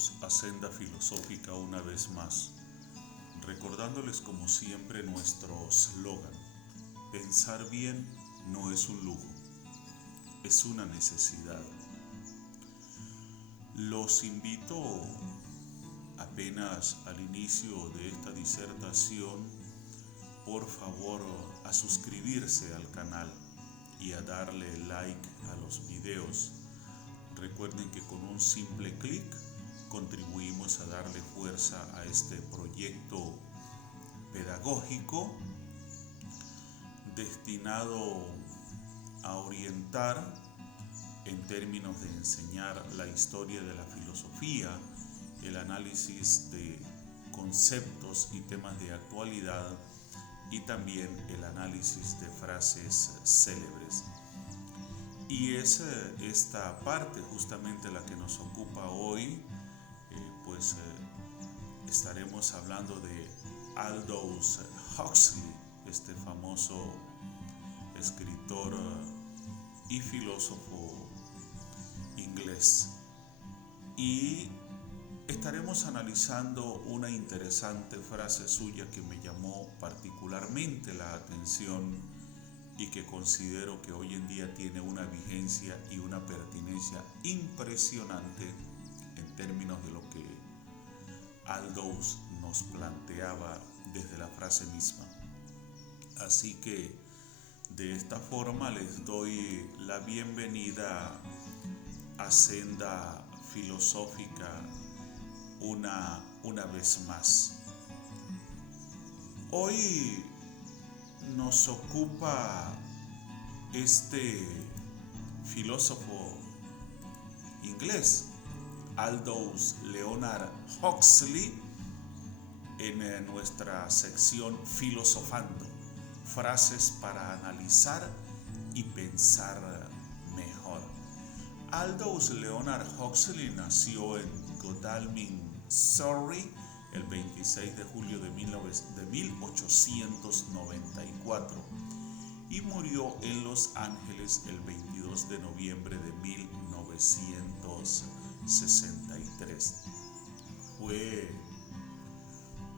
Bienvenidos a Senda Filosófica una vez más, recordándoles como siempre nuestro slogan: pensar bien no es un lujo, es una necesidad. Los invito apenas al inicio de esta disertación, por favor, a suscribirse al canal y a darle like a los videos. Recuerden que con un simple clic contribuimos a darle fuerza a este proyecto pedagógico destinado a orientar en términos de enseñar la historia de la filosofía, el análisis de conceptos y temas de actualidad y también el análisis de frases célebres. Y es esta parte justamente la que nos ocupa hoy, estaremos hablando de Aldous Huxley, este famoso escritor y filósofo inglés. Y estaremos analizando una interesante frase suya que me llamó particularmente la atención y que considero que hoy en día tiene una vigencia y una pertinencia impresionante en términos de lo que Aldous nos planteaba desde la frase misma. Así que de esta forma les doy la bienvenida a Senda Filosófica una vez más. Hoy nos ocupa este filósofo inglés, Aldous Leonard Huxley, en nuestra sección Filosofando, frases para analizar y pensar mejor. Aldous Leonard Huxley nació en Godalming, Surrey, el 26 de julio de 1894 y murió en Los Ángeles el 22 de noviembre de 1963. Fue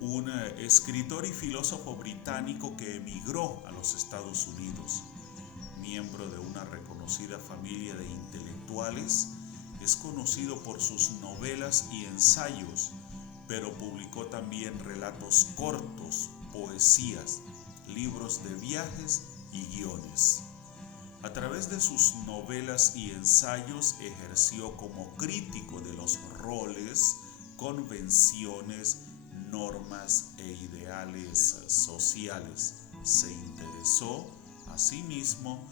un escritor y filósofo británico que emigró a los Estados Unidos. Miembro de una reconocida familia de intelectuales, es conocido por sus novelas y ensayos, pero publicó también relatos cortos, poesías, libros de viajes y guiones. A través de sus novelas y ensayos ejerció como crítico de los roles, convenciones, normas e ideales sociales. Se interesó asimismo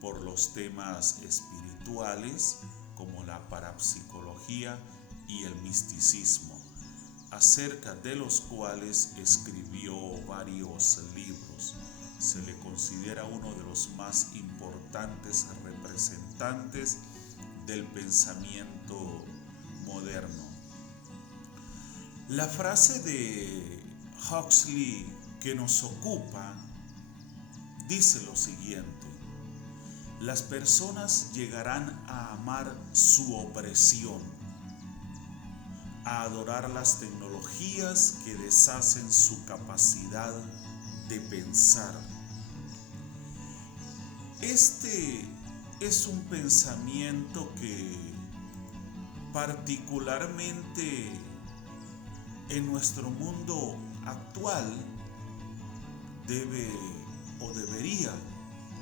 por los temas espirituales como la parapsicología y el misticismo, acerca de los cuales escribió varios libros. Se le considera uno de los más importantes representantes del pensamiento moderno. La frase de Huxley que nos ocupa dice lo siguiente: las personas llegarán a amar su opresión, a adorar las tecnologías que deshacen su capacidad de pensar. Este es un pensamiento que particularmente en nuestro mundo actual debe o debería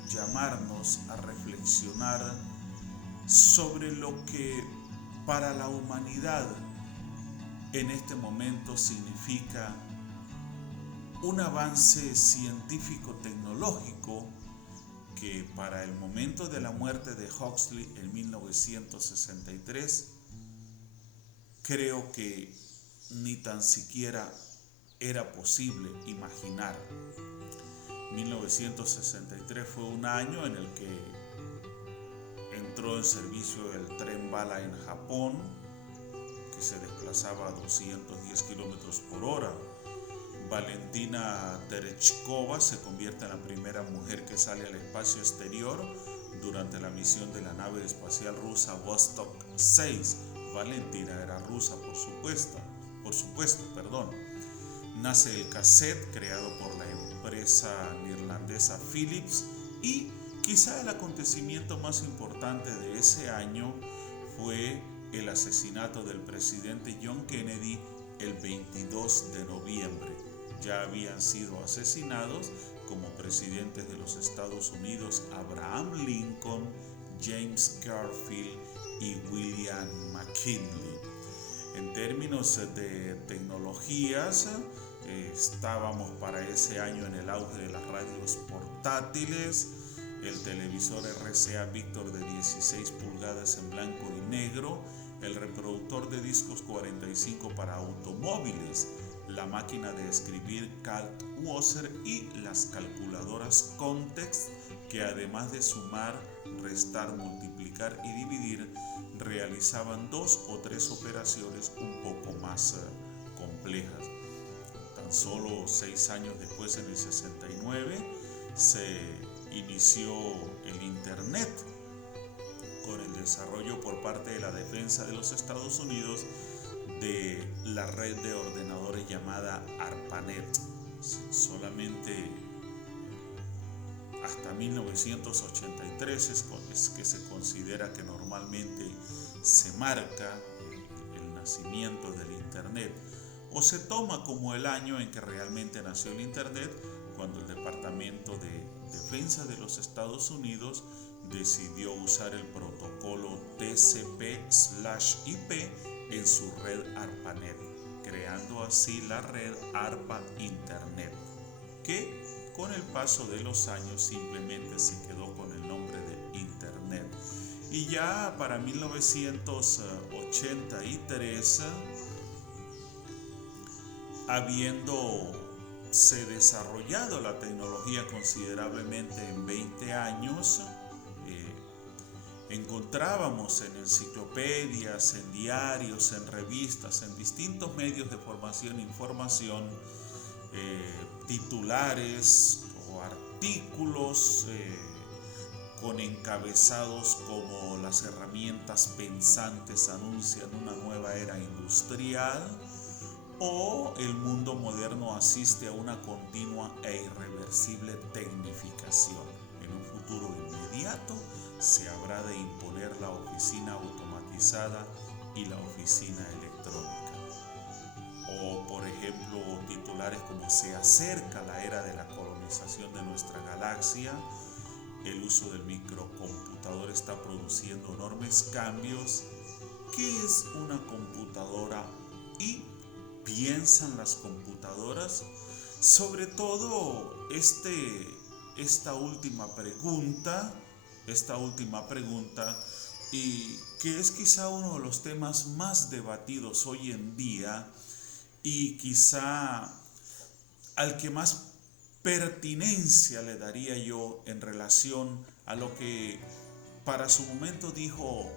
llamarnos a reflexionar sobre lo que para la humanidad en este momento significa un avance científico-tecnológico que para el momento de la muerte de Huxley en 1963 creo que ni tan siquiera era posible imaginar. 1963 fue un año en el que entró en servicio el tren bala en Japón, que se desplazaba a 210 kilómetros por hora. Valentina Tereshkova se convierte en la primera mujer que sale al espacio exterior durante la misión de la nave espacial rusa Vostok 6. Valentina era rusa, por supuesto, perdón. Nace el cassette creado por la empresa neerlandesa Philips y quizá el acontecimiento más importante de ese año fue el asesinato del presidente John Kennedy el 22 de noviembre. Ya habían sido asesinados como presidentes de los Estados Unidos Abraham Lincoln, James Garfield y William McKinley. En términos de tecnologías, estábamos para ese año en el auge de las radios portátiles, el televisor RCA Victor de 16 pulgadas en blanco y negro, el reproductor de discos 45 para automóviles, la máquina de escribir Kaltwasser y las calculadoras Context, que además de sumar, restar, multiplicar y dividir, realizaban 2 o 3 operaciones un poco más complejas. Tan solo 6 años después, en el 69, se inició el Internet con el desarrollo por parte de la defensa de los Estados Unidos de la red de ordenadores llamada ARPANET. Solamente hasta 1983 es que se considera que normalmente se marca el nacimiento del Internet, o se toma como el año en que realmente nació el Internet, cuando el Departamento de Defensa de los Estados Unidos decidió usar el protocolo TCP/IP en su red ARPANET, creando así la red ARPA Internet, que con el paso de los años simplemente se quedó con el nombre de Internet. Y ya para 1983, habiéndose desarrollado la tecnología considerablemente en 20 años, encontrábamos en enciclopedias, en diarios, en revistas, en distintos medios de formación e información, titulares o artículos con encabezados como "las herramientas pensantes anuncian una nueva era industrial" o "el mundo moderno asiste a una continua e irreversible tecnificación. En un futuro inmediato se habrá de imponer la oficina automatizada y la oficina electrónica". O, por ejemplo, titulares como "se acerca la era de la colonización de nuestra galaxia, el uso del microcomputador está produciendo enormes cambios, ¿qué es una computadora? ¿Y piensan las computadoras?". Sobre todo esta última pregunta, y que es quizá uno de los temas más debatidos hoy en día, y quizá al que más pertinencia le daría yo en relación a lo que para su momento dijo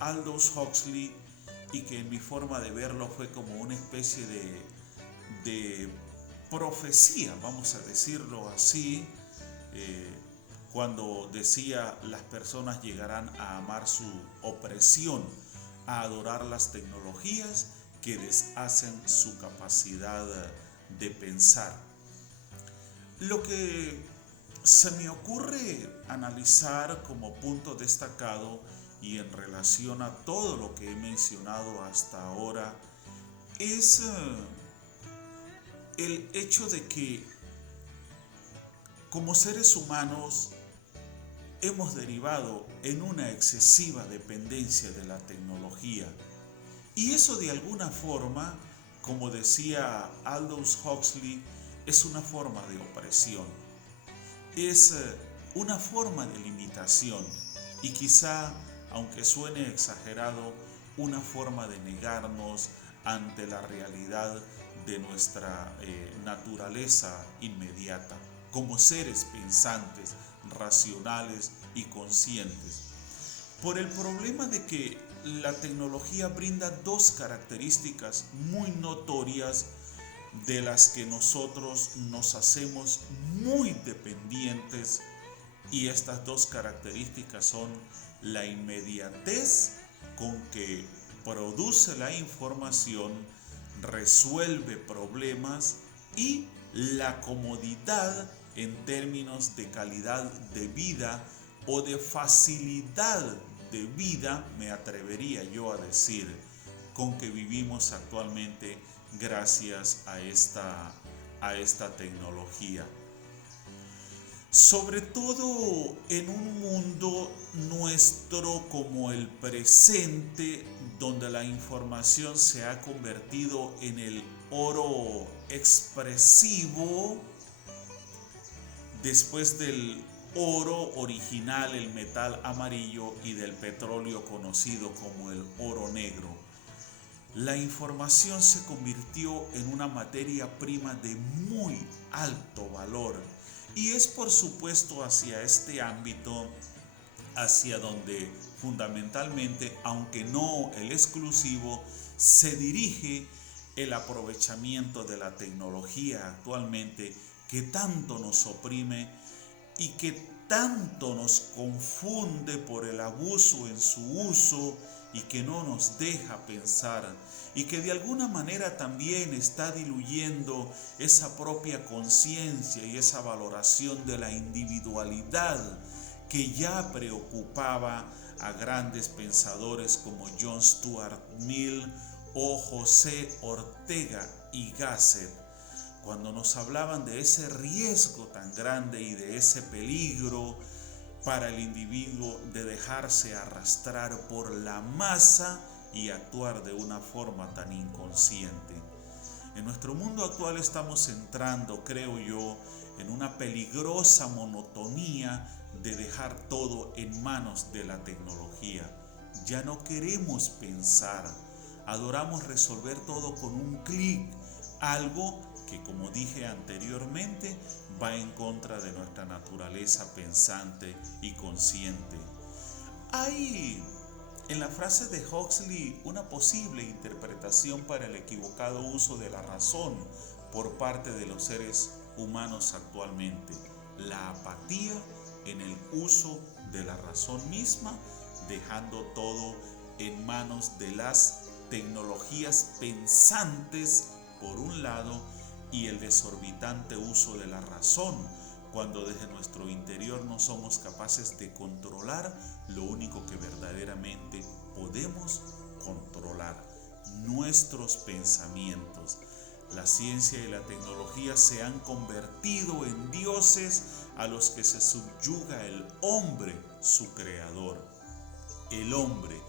Aldous Huxley, y que en mi forma de verlo fue como una especie de profecía, vamos a decirlo así, cuando decía: las personas llegarán a amar su opresión, a adorar las tecnologías que deshacen su capacidad de pensar. Lo que se me ocurre analizar como punto destacado, y en relación a todo lo que he mencionado hasta ahora, es el hecho de que como seres humanos hemos derivado en una excesiva dependencia de la tecnología. Y eso, de alguna forma, como decía Aldous Huxley, es una forma de opresión, es una forma de limitación, y quizá, aunque suene exagerado, una forma de negarnos ante la realidad de nuestra naturaleza inmediata, como seres pensantes, racionales y conscientes. Por el problema de que la tecnología brinda dos características muy notorias, de las que nosotros nos hacemos muy dependientes, y estas dos características son la inmediatez con que produce la información, resuelve problemas y la comodidad en términos de calidad de vida o de facilidad de vida, me atrevería yo a decir, con que vivimos actualmente gracias a esta tecnología. Sobre todo en un mundo nuestro como el presente, donde la información se ha convertido en el oro expresivo, después del oro original, el metal amarillo, y del petróleo conocido como el oro negro. La información se convirtió en una materia prima de muy alto valor. Y es por supuesto hacia este ámbito hacia donde fundamentalmente, aunque no el exclusivo, se dirige el aprovechamiento de la tecnología actualmente, que tanto nos oprime y que tanto nos confunde por el abuso en su uso y que no nos deja pensar, y que de alguna manera también está diluyendo esa propia conciencia y esa valoración de la individualidad que ya preocupaba a grandes pensadores como John Stuart Mill o José Ortega y Gasset, cuando nos hablaban de ese riesgo tan grande y de ese peligro para el individuo de dejarse arrastrar por la masa y actuar de una forma tan inconsciente. En nuestro mundo actual estamos entrando, creo yo, en una peligrosa monotonía de dejar todo en manos de la tecnología. Ya no queremos pensar, adoramos resolver todo con un clic, algo que, como dije anteriormente, va en contra de nuestra naturaleza pensante y consciente. Hay en la frase de Huxley una posible interpretación para el equivocado uso de la razón por parte de los seres humanos actualmente: la apatía en el uso de la razón misma, dejando todo en manos de las tecnologías pensantes por un lado, y el desorbitante uso de la razón, cuando desde nuestro interior no somos capaces de controlar lo único que verdaderamente podemos controlar: nuestros pensamientos. La ciencia y la tecnología se han convertido en dioses a los que se subyuga el hombre, su creador. El hombre,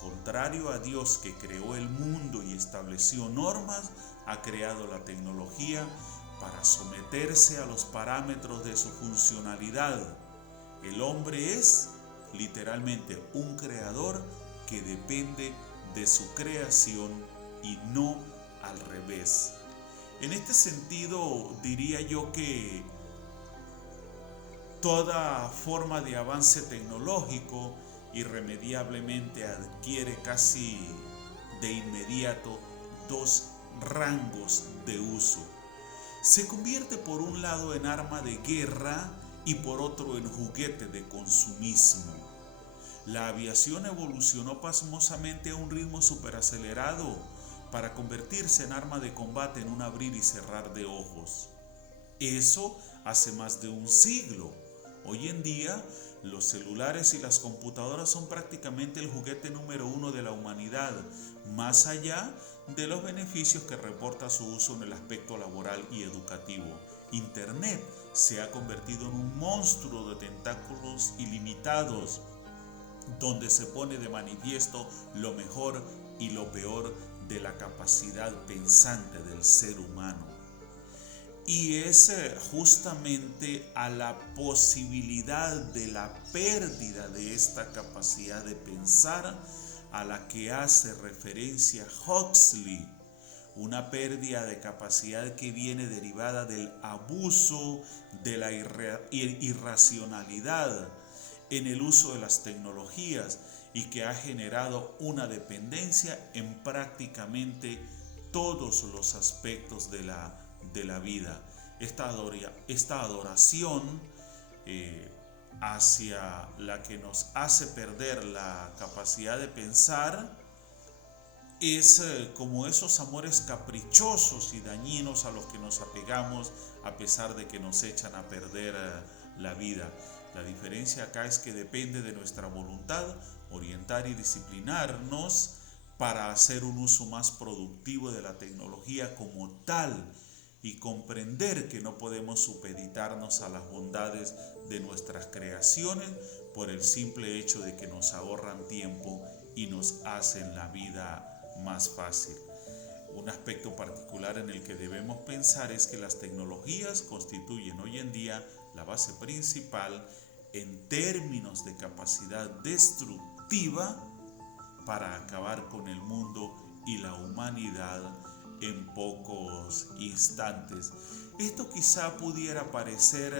contrario a Dios que creó el mundo y estableció normas, ha creado la tecnología para someterse a los parámetros de su funcionalidad. El hombre es literalmente un creador que depende de su creación y no al revés. En este sentido, diría yo que toda forma de avance tecnológico irremediablemente adquiere casi de inmediato dos rangos de uso. Se convierte por un lado en arma de guerra y por otro en juguete de consumismo. La aviación evolucionó pasmosamente a un ritmo superacelerado para convertirse en arma de combate en un abrir y cerrar de ojos. Eso hace más de un siglo. Hoy en día, los celulares y las computadoras son prácticamente el juguete número uno de la humanidad, más allá de los beneficios que reporta su uso en el aspecto laboral y educativo. Internet se ha convertido en un monstruo de tentáculos ilimitados, donde se pone de manifiesto lo mejor y lo peor de la capacidad pensante del ser humano. Y es justamente a la posibilidad de la pérdida de esta capacidad de pensar a la que hace referencia Huxley, una pérdida de capacidad que viene derivada del abuso, de la irracionalidad en el uso de las tecnologías, y que ha generado una dependencia en prácticamente todos los aspectos de la vida. Esta adoración hacia la que nos hace perder la capacidad de pensar es como esos amores caprichosos y dañinos a los que nos apegamos a pesar de que nos echan a perder la vida. La diferencia acá es que depende de nuestra voluntad orientar y disciplinarnos para hacer un uso más productivo de la tecnología como tal y comprender que no podemos supeditarnos a las bondades de nuestras creaciones por el simple hecho de que nos ahorran tiempo y nos hacen la vida más fácil. Un aspecto particular en el que debemos pensar es que las tecnologías constituyen hoy en día la base principal en términos de capacidad destructiva para acabar con el mundo y la humanidad en pocos instantes. Esto quizá pudiera parecer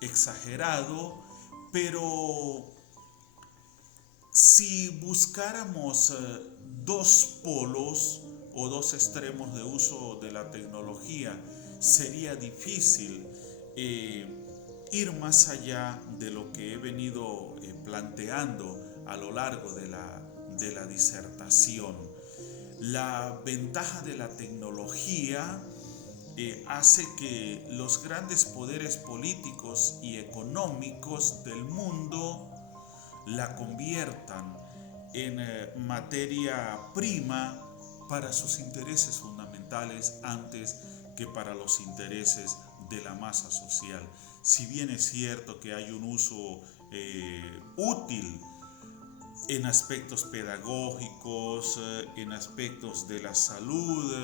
exagerado, pero si buscáramos dos polos o dos extremos de uso de la tecnología, sería difícil ir más allá de lo que he venido planteando a lo largo de la disertación. La ventaja de la tecnología hace que los grandes poderes políticos y económicos del mundo la conviertan en materia prima para sus intereses fundamentales antes que para los intereses de la masa social. Si bien es cierto que hay un uso útil en aspectos pedagógicos, en aspectos de la salud,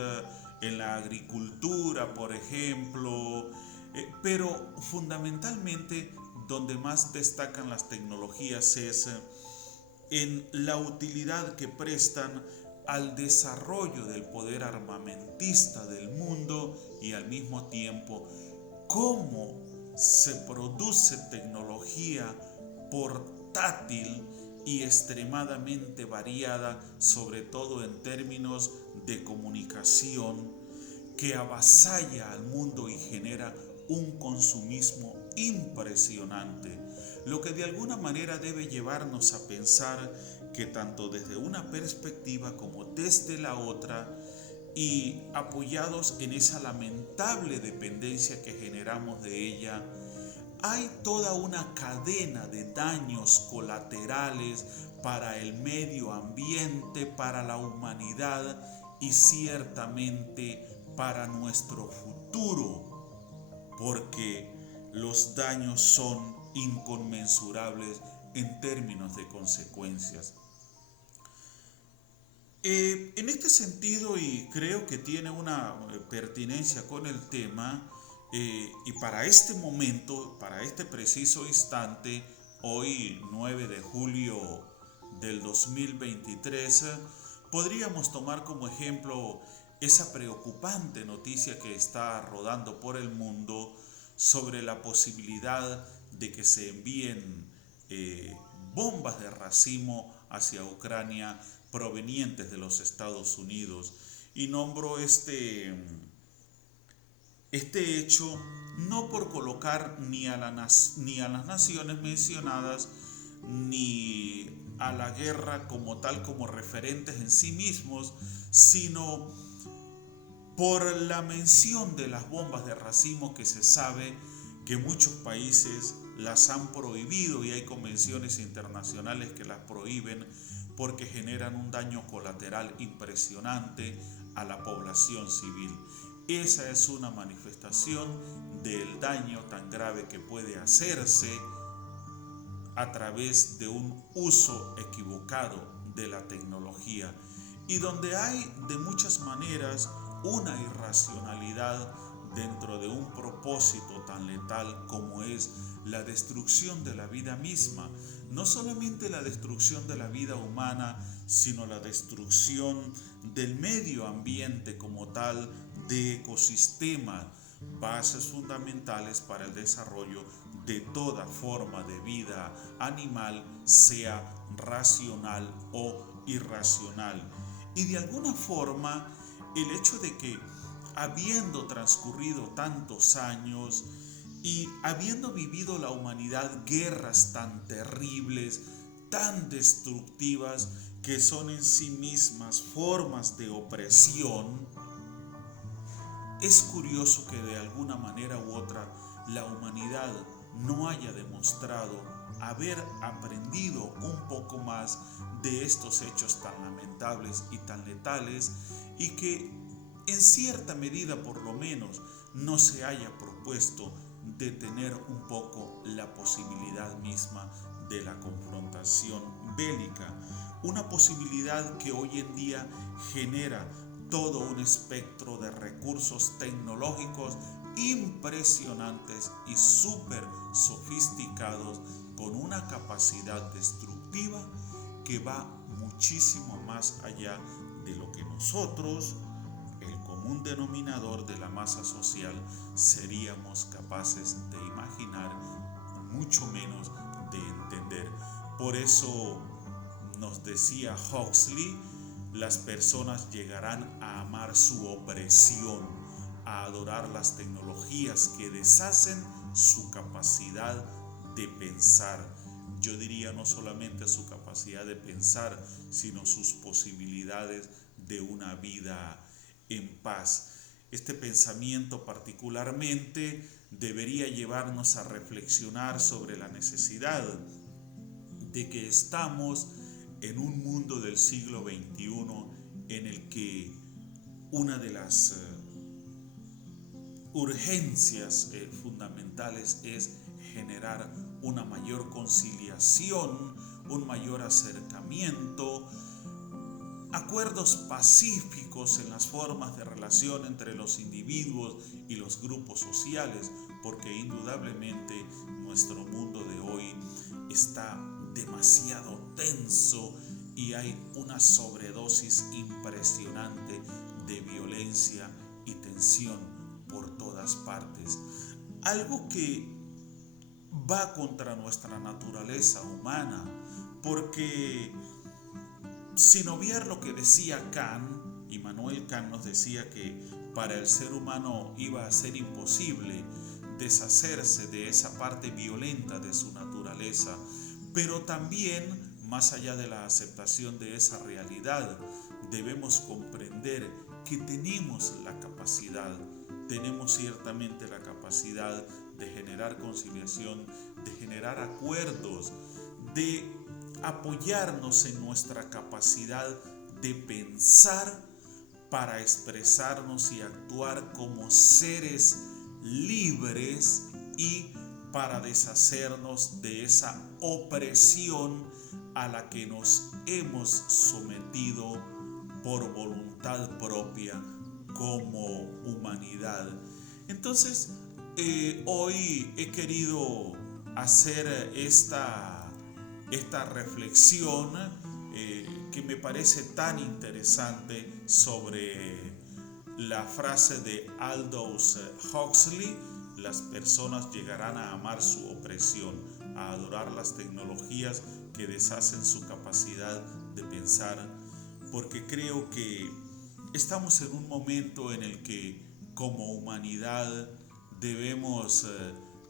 en la agricultura, por ejemplo, pero fundamentalmente donde más destacan las tecnologías es en la utilidad que prestan al desarrollo del poder armamentista del mundo y al mismo tiempo cómo se produce tecnología portátil y extremadamente variada, sobre todo en términos de comunicación, que avasalla al mundo y genera un consumismo impresionante, lo que de alguna manera debe llevarnos a pensar que tanto desde una perspectiva como desde la otra, y apoyados en esa lamentable dependencia que generamos de ella, hay toda una cadena de daños colaterales para el medio ambiente, para la humanidad y ciertamente para nuestro futuro, porque los daños son inconmensurables en términos de consecuencias. En este sentido, y creo que tiene una pertinencia con el tema, y para este momento, para este preciso instante, hoy 9 de julio del 2023, podríamos tomar como ejemplo esa preocupante noticia que está rodando por el mundo sobre la posibilidad de que se envíen bombas de racimo hacia Ucrania provenientes de los Estados Unidos. Y nombro este hecho no por colocar ni a las naciones mencionadas ni a la guerra como tal como referentes en sí mismos, sino por la mención de las bombas de racimo, que se sabe que muchos países las han prohibido y hay convenciones internacionales que las prohíben porque generan un daño colateral impresionante a la población civil. Esa es una manifestación del daño tan grave que puede hacerse a través de un uso equivocado de la tecnología, y donde hay de muchas maneras una irracionalidad dentro de un propósito tan letal como es la destrucción de la vida misma. No solamente la destrucción de la vida humana, sino la destrucción del medio ambiente como tal, de ecosistemas, bases fundamentales para el desarrollo de toda forma de vida animal, sea racional o irracional. Y de alguna forma, el hecho de que, habiendo transcurrido tantos años y habiendo vivido la humanidad guerras tan terribles, tan destructivas, que son en sí mismas formas de opresión, es curioso que de alguna manera u otra la humanidad no haya demostrado haber aprendido un poco más de estos hechos tan lamentables y tan letales, y que en cierta medida por lo menos no se haya propuesto detener un poco la posibilidad misma de la confrontación bélica, una posibilidad que hoy en día genera todo un espectro de recursos tecnológicos impresionantes y súper sofisticados, con una capacidad destructiva que va muchísimo más allá de lo que nosotros, el común denominador de la masa social, seríamos capaces de imaginar, mucho menos de entender. Por eso nos decía Huxley, las personas llegarán a amar su opresión, a adorar las tecnologías que deshacen su capacidad de pensar. Yo diría no solamente su capacidad de pensar, sino sus posibilidades de una vida en paz. Este pensamiento particularmente debería llevarnos a reflexionar sobre la necesidad de que estamos en un mundo del siglo XXI en el que una de las urgencias fundamentales es generar una mayor conciliación, un mayor acercamiento, acuerdos pacíficos en las formas de relación entre los individuos y los grupos sociales, porque indudablemente nuestro mundo de hoy está demasiado tenso y hay una sobredosis impresionante de violencia y tensión por todas partes. Algo que va contra nuestra naturaleza humana, porque sin obviar lo que decía Kant, Immanuel Kant nos decía que para el ser humano iba a ser imposible deshacerse de esa parte violenta de su naturaleza, pero también, más allá de la aceptación de esa realidad, debemos comprender que tenemos ciertamente la capacidad de generar conciliación, de generar acuerdos, de apoyarnos en nuestra capacidad de pensar para expresarnos y actuar como seres libres, y para deshacernos de esa opresión a la que nos hemos sometido por voluntad propia como humanidad. Entonces, hoy he querido hacer esta reflexión que me parece tan interesante sobre la frase de Aldous Huxley: las personas llegarán a amar su opresión, a adorar las tecnologías que deshacen su capacidad de pensar, porque creo que estamos en un momento en el que como humanidad debemos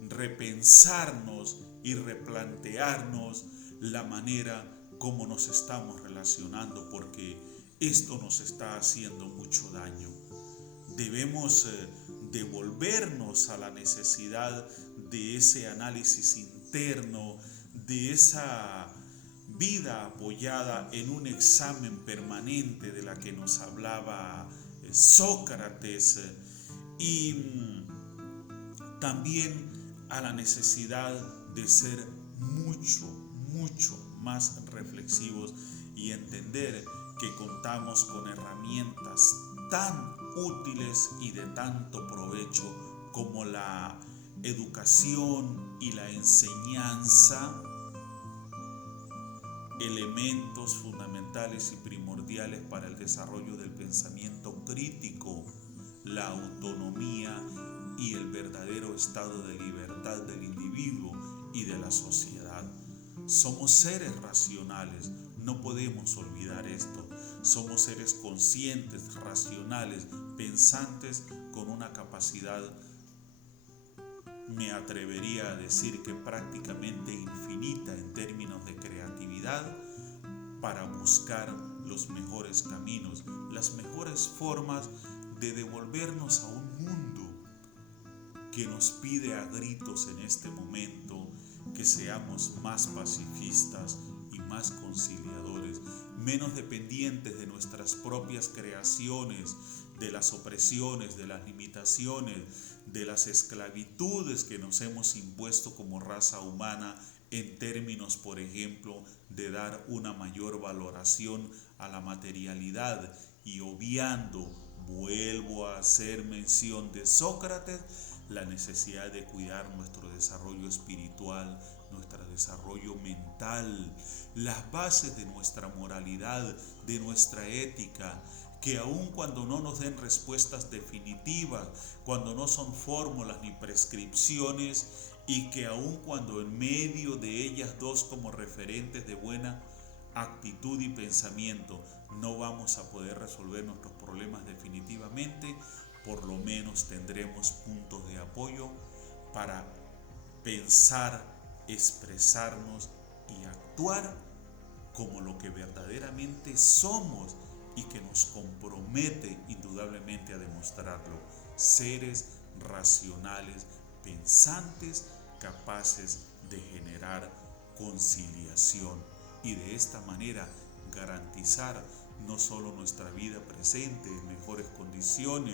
repensarnos y replantearnos la manera como nos estamos relacionando, porque esto nos está haciendo mucho daño. Debemos devolvernos a la necesidad de ese análisis interno, de esa vida apoyada en un examen permanente de la que nos hablaba Sócrates, y también a la necesidad de ser mucho más reflexivos y entender que contamos con herramientas tan útiles y de tanto provecho como la educación y la enseñanza, elementos fundamentales y primordiales para el desarrollo del pensamiento crítico, la autonomía y el verdadero estado de libertad del individuo y de la sociedad. Somos seres racionales, no podemos olvidar esto. Somos seres conscientes, racionales, pensantes, con una capacidad, me atrevería a decir que prácticamente infinita en términos de creatividad, para buscar los mejores caminos, las mejores formas de devolvernos a un mundo que nos pide a gritos en este momento que seamos más pacifistas y más conciliadores, menos dependientes de nuestras propias creaciones, de las opresiones, de las limitaciones, de las esclavitudes que nos hemos impuesto como raza humana en términos, por ejemplo, de dar una mayor valoración a la materialidad y obviando, vuelvo a hacer mención de Sócrates, la necesidad de cuidar nuestro desarrollo espiritual, nuestro desarrollo mental, las bases de nuestra moralidad, de nuestra ética, que aun cuando no nos den respuestas definitivas, cuando no son fórmulas ni prescripciones, y que aun cuando en medio de ellas dos como referentes de buena actitud y pensamiento no vamos a poder resolver nuestros problemas definitivamente, por lo menos tendremos puntos de apoyo para pensar, expresarnos y actuar como lo que verdaderamente somos y que nos compromete indudablemente a demostrarlo: seres racionales, pensantes, capaces de generar conciliación y de esta manera garantizar no solo nuestra vida presente en mejores condiciones,